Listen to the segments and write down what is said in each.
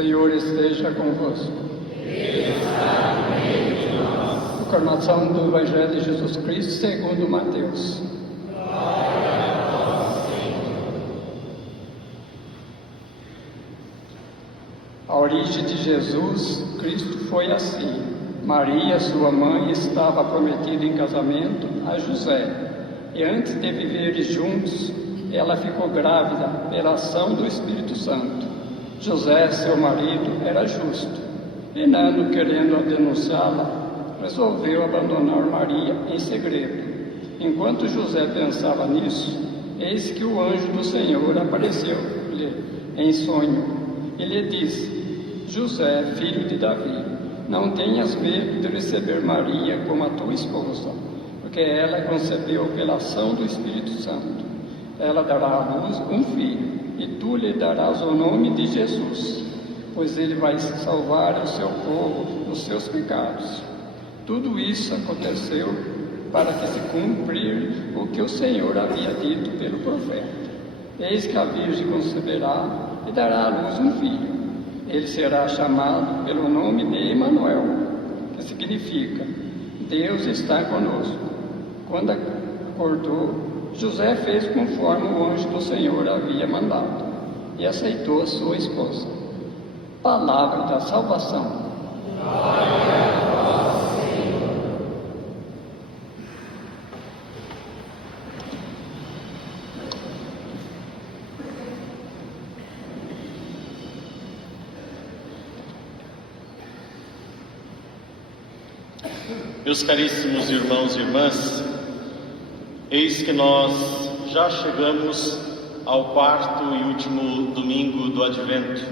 Senhor esteja convosco. Proclamação do Evangelho de Jesus Cristo segundo Mateus. A origem de Jesus Cristo foi assim. Maria, sua mãe, estava prometida em casamento a José. E antes de viverem juntos, ela ficou grávida pela ação do Espírito Santo. José, seu marido, era justo. E não querendo denunciá-la, resolveu abandonar Maria em segredo. Enquanto José pensava nisso, eis que o anjo do Senhor apareceu-lhe em sonho e lhe disse: José, filho de Davi, não tenhas medo de receber Maria como a tua esposa, porque ela concebeu pela ação do Espírito Santo. Ela dará à luz um filho, e tu lhe darás o nome de Jesus, pois ele vai salvar o seu povo dos seus pecados. Tudo isso aconteceu para que se cumprir o que o Senhor havia dito pelo profeta. Eis que a Virgem conceberá e dará à luz um filho. Ele será chamado pelo nome de Emanuel, que significa Deus está conosco. Quando acordou, José fez conforme o anjo do Senhor havia mandado e aceitou a sua esposa. Palavra da salvação. Meus caríssimos irmãos e irmãs, eis que nós já chegamos ao quarto e último domingo do Advento.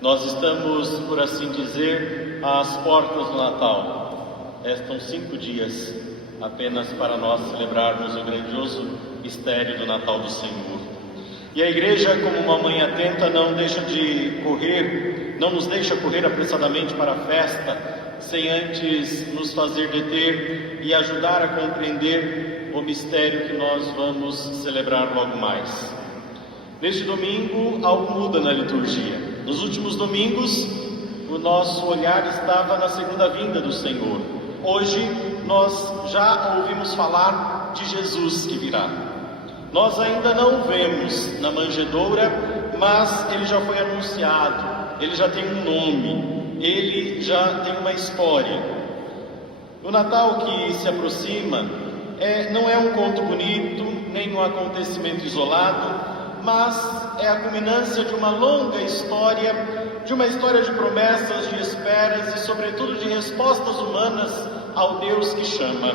Nós estamos, por assim dizer, às portas do Natal. Restam 5 dias apenas para nós celebrarmos o grandioso mistério do Natal do Senhor. E a Igreja, como uma mãe atenta, não nos deixa correr apressadamente para a festa, sem antes nos fazer deter e ajudar a compreender o mistério que nós vamos celebrar logo mais. Neste domingo, algo muda na liturgia. Nos últimos domingos, o nosso olhar estava na segunda vinda do Senhor. Hoje, nós já ouvimos falar de Jesus que virá. Nós ainda não o vemos na manjedoura, mas ele já foi anunciado, ele já tem um nome, ele já tem uma história. O Natal que se aproxima não é um conto bonito, nem um acontecimento isolado, mas é a culminância de uma longa história, de uma história de promessas, de esperas e, sobretudo, de respostas humanas ao Deus que chama.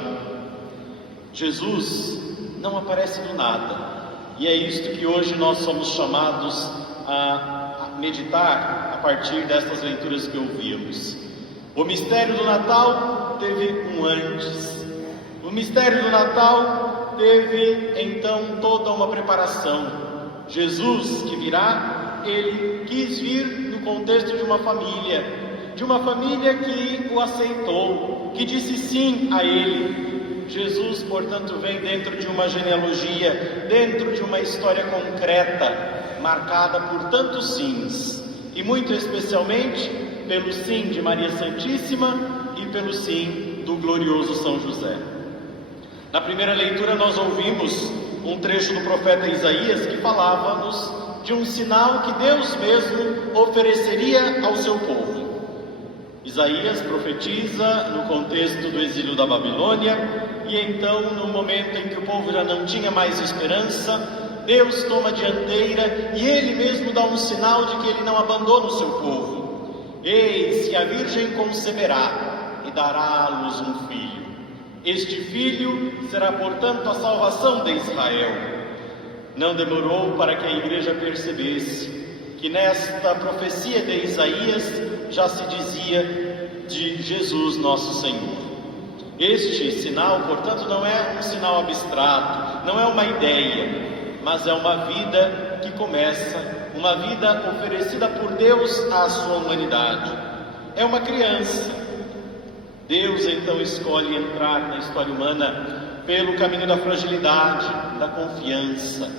Jesus não aparece do nada, e é isto que hoje nós somos chamados a meditar a partir destas leituras que ouvimos. O mistério do Natal teve um antes. O mistério do Natal teve então toda uma preparação. Jesus que virá, ele quis vir no contexto de uma família que o aceitou, que disse sim a ele. Jesus, portanto, vem dentro de uma genealogia, dentro de uma história concreta, marcada por tantos sims, e muito especialmente pelo sim de Maria Santíssima e pelo sim do glorioso São José. Na primeira leitura nós ouvimos um trecho do profeta Isaías que falava-nos de um sinal que Deus mesmo ofereceria ao seu povo. Isaías profetiza no contexto do exílio da Babilônia, e então, no momento em que o povo já não tinha mais esperança, Deus toma a dianteira e Ele mesmo dá um sinal de que Ele não abandona o seu povo. Eis que a Virgem conceberá e dará à luz um filho. Este filho será, portanto, a salvação de Israel. Não demorou para que a Igreja percebesse que nesta profecia de Isaías já se dizia de Jesus nosso Senhor. Este sinal, portanto, não é um sinal abstrato, não é uma ideia, mas é uma vida que começa, uma vida oferecida por Deus à sua humanidade. É uma criança. Deus então escolhe entrar na história humana pelo caminho da fragilidade, da confiança.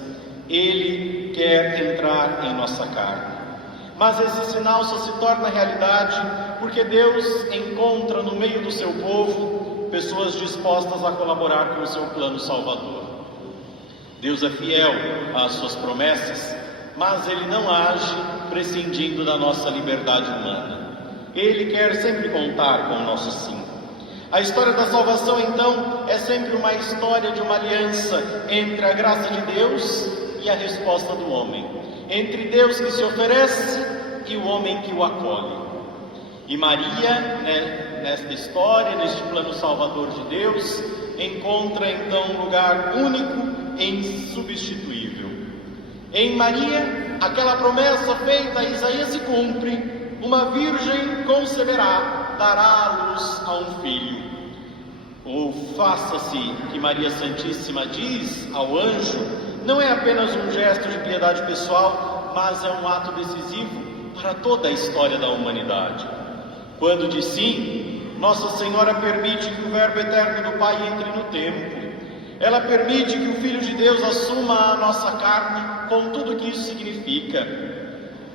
Ele quer entrar em nossa carne. Mas esse sinal só se torna realidade porque Deus encontra no meio do seu povo pessoas dispostas a colaborar com o seu plano salvador. Deus é fiel às suas promessas, mas Ele não age prescindindo da nossa liberdade humana. Ele quer sempre contar com o nosso sim. A história da salvação, então, é sempre uma história de uma aliança entre a graça de Deus e a resposta do homem, entre Deus que se oferece e o homem que o acolhe. E Maria, nesta história, neste plano salvador de Deus, encontra então um lugar único e insubstituível. Em Maria, aquela promessa feita a Isaías se cumpre: uma virgem conceberá, dará à luz a um filho. O faça-se que Maria Santíssima diz ao anjo não é apenas um gesto de piedade pessoal, mas é um ato decisivo para toda a história da humanidade. Quando diz sim, Nossa Senhora permite que o Verbo eterno do Pai entre no tempo. Ela permite que o Filho de Deus assuma a nossa carne, com tudo que isso significa.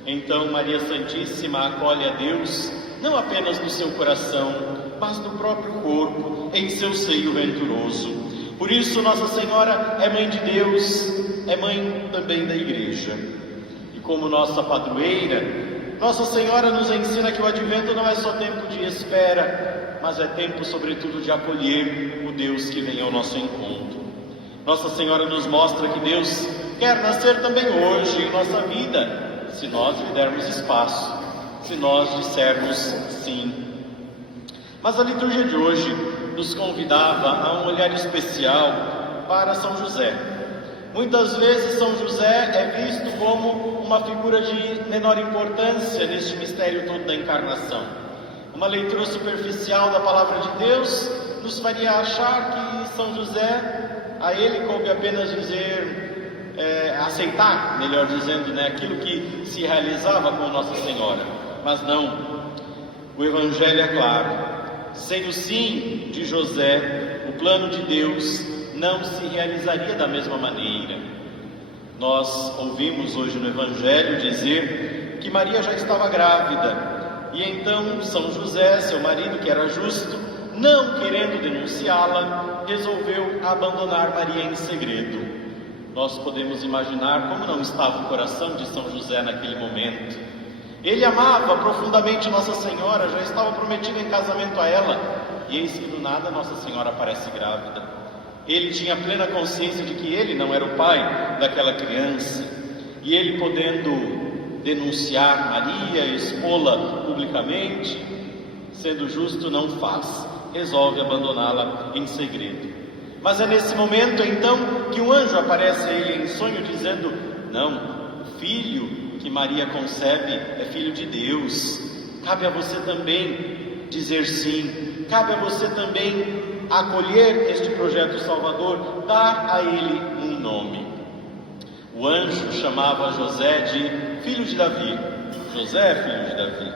Então Maria Santíssima acolhe a Deus, não apenas no seu coração, mas no próprio corpo, em seu seio venturoso. Por isso Nossa Senhora é Mãe de Deus, é Mãe também da Igreja. E como nossa padroeira, Nossa Senhora nos ensina que o advento não é só tempo de espera, mas é tempo, sobretudo, de acolher o Deus que vem ao nosso encontro. Nossa Senhora nos mostra que Deus quer nascer também hoje em nossa vida, se nós lhe dermos espaço, se nós dissermos sim. Mas a liturgia de hoje nos convidava a um olhar especial para São José. Muitas vezes São José é visto como uma figura de menor importância neste mistério todo da encarnação. Uma leitura superficial da palavra de Deus nos faria achar que São José, a ele coube apenas aceitar, melhor dizendo, aquilo que se realizava com Nossa Senhora. Mas não, o Evangelho é claro. Sem o sim de José, o plano de Deus não se realizaria da mesma maneira. Nós ouvimos hoje no Evangelho dizer que Maria já estava grávida, e então São José, seu marido, que era justo, não querendo denunciá-la, resolveu abandonar Maria em segredo. Nós podemos imaginar como não estava o coração de São José naquele momento. Ele amava profundamente Nossa Senhora, já estava prometido em casamento a ela, e eis que do nada Nossa Senhora aparece grávida. Ele tinha plena consciência de que ele não era o pai daquela criança, e ele, podendo denunciar Maria, expô-la publicamente, sendo justo, não faz, resolve abandoná-la em segredo. Mas é nesse momento então que um anjo aparece a ele em sonho dizendo: não, o filho que Maria concebe é filho de Deus. Cabe a você também dizer sim, cabe a você também acolher este projeto salvador, dar a ele um nome. O anjo chamava José de filho de Davi. José, filho de Davi.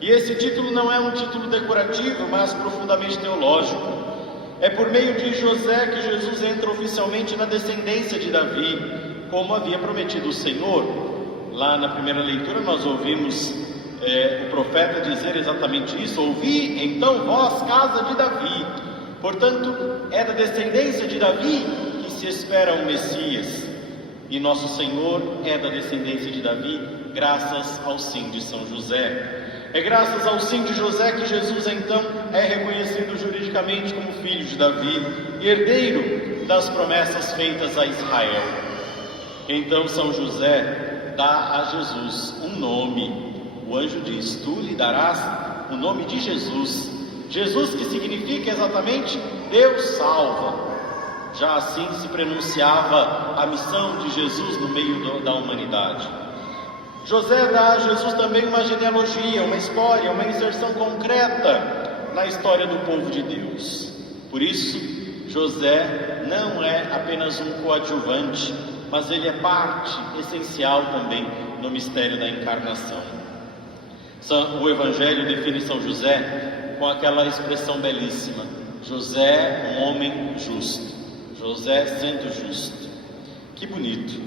E esse título não é um título decorativo, mas profundamente teológico. É por meio de José que Jesus entra oficialmente na descendência de Davi, como havia prometido o Senhor. Lá na primeira leitura nós ouvimos o profeta dizer exatamente isso: ouvi então vós, casa de Davi. Portanto, é da descendência de Davi que se espera o Messias. E nosso Senhor é da descendência de Davi, graças ao sim de São José. É graças ao sim de José que Jesus então é reconhecido juridicamente como filho de Davi, herdeiro das promessas feitas a Israel. Então São José dá a Jesus um nome. O anjo diz: tu lhe darás o nome de Jesus. Jesus, que significa exatamente Deus salva. Já assim se pronunciava a missão de Jesus no meio da humanidade. José dá a Jesus também uma genealogia, uma história, uma inserção concreta na história do povo de Deus. Por isso, José não é apenas um coadjuvante, mas ele é parte essencial também no mistério da encarnação. O Evangelho define São José com aquela expressão belíssima: José, um homem justo. José sendo justo. Que bonito.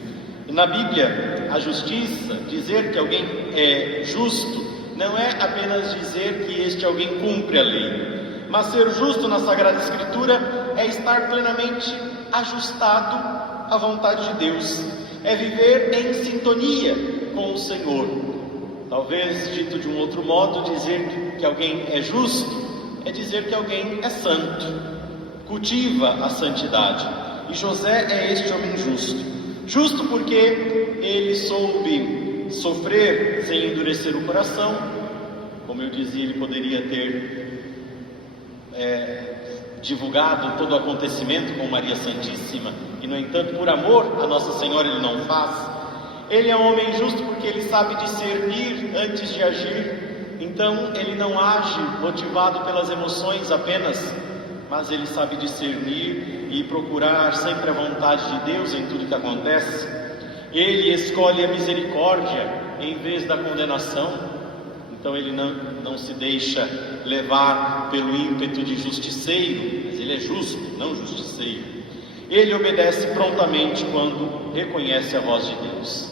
E na Bíblia, a justiça, dizer que alguém é justo, não é apenas dizer que este alguém cumpre a lei, mas ser justo na Sagrada Escritura é estar plenamente ajustado à vontade de Deus, é viver em sintonia com o Senhor. Talvez, dito de um outro modo, dizer que alguém é justo é dizer que alguém é santo, cultiva a santidade. E José é este homem justo. Justo porque ele soube sofrer sem endurecer o coração. Como eu dizia, ele poderia ter divulgado todo o acontecimento com Maria Santíssima, e no entanto, por amor a Nossa Senhora, ele não faz. Ele é um homem justo porque ele sabe discernir antes de agir. Então ele não age motivado pelas emoções apenas, mas ele sabe discernir e procurar sempre a vontade de Deus em tudo que acontece. Ele escolhe a misericórdia em vez da condenação. Então ele não se deixa levar pelo ímpeto de justiceiro, mas ele é justo, não justiceiro. Ele obedece prontamente quando reconhece a voz de Deus.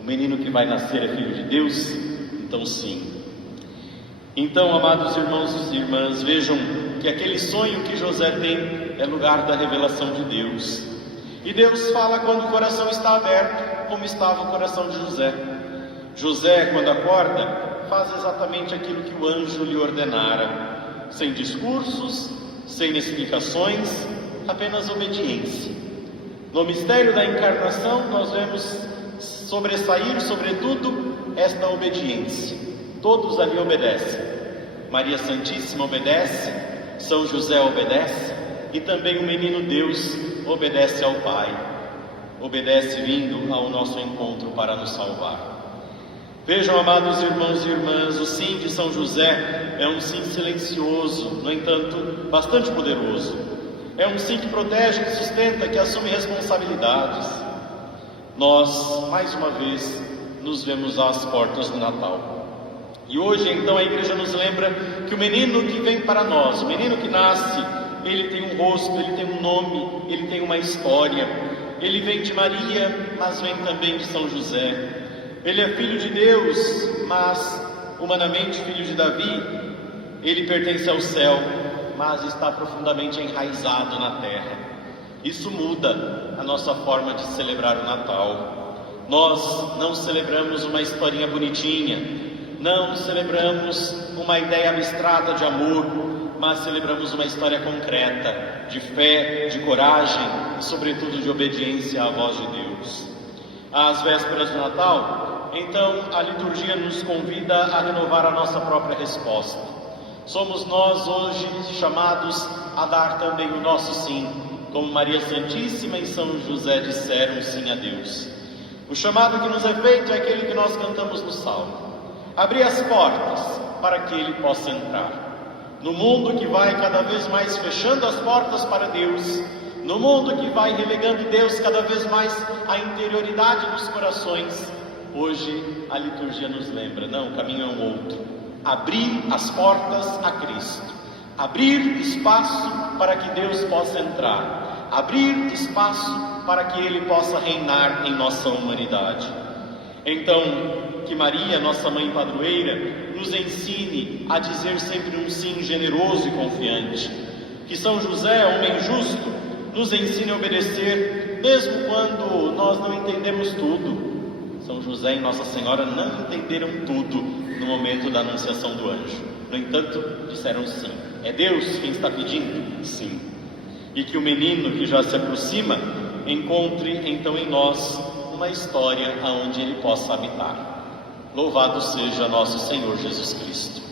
O menino que vai nascer é filho de Deus? Então sim. Então, amados irmãos e irmãs, vejam que aquele sonho que José tem é lugar da revelação de Deus. E Deus fala quando o coração está aberto, como estava o coração de José. José, quando acorda, faz exatamente aquilo que o anjo lhe ordenara, sem discursos, sem explicações, apenas obediência. No mistério da encarnação, nós vemos sobressair, sobretudo, esta obediência. Todos ali obedecem. Maria Santíssima obedece, São José obedece, e também o menino Deus obedece ao Pai, obedece vindo ao nosso encontro para nos salvar. Vejam, amados irmãos e irmãs, o sim de São José é um sim silencioso, no entanto, bastante poderoso. É um sim que protege, que sustenta, que assume responsabilidades. Nós, mais uma vez, nos vemos às portas do Natal. E hoje, então, a igreja nos lembra que o menino que vem para nós, o menino que nasce, ele tem um rosto, ele tem um nome, ele tem uma história. Ele vem de Maria, mas vem também de São José. Ele é filho de Deus, mas humanamente filho de Davi. Ele pertence ao céu, mas está profundamente enraizado na terra. Isso muda a nossa forma de celebrar o Natal. Nós não celebramos uma historinha bonitinha, não celebramos uma ideia abstrata de amor, mas celebramos uma história concreta, de fé, de coragem e, sobretudo, de obediência à voz de Deus. Às vésperas do Natal, então, a liturgia nos convida a renovar a nossa própria resposta. Somos nós hoje chamados a dar também o nosso sim, como Maria Santíssima e São José disseram sim a Deus. O chamado que nos é feito é aquele que nós cantamos no Salmo. Abrir as portas para que Ele possa entrar. No mundo que vai cada vez mais fechando as portas para Deus, no mundo que vai relegando Deus cada vez mais à interioridade dos corações, hoje a liturgia nos lembra, não, o caminho é um outro. Abrir as portas a Cristo, abrir espaço para que Deus possa entrar, abrir espaço para que Ele possa reinar em nossa humanidade. Então, que Maria, nossa mãe padroeira, nos ensine a dizer sempre um sim generoso e confiante. Que São José, homem justo, nos ensine a obedecer, mesmo quando nós não entendemos tudo. São José e Nossa Senhora não entenderam tudo no momento da anunciação do anjo. No entanto, disseram sim. É Deus quem está pedindo? Sim. E que o menino que já se aproxima encontre então em nós uma história aonde ele possa habitar. Louvado seja nosso Senhor Jesus Cristo.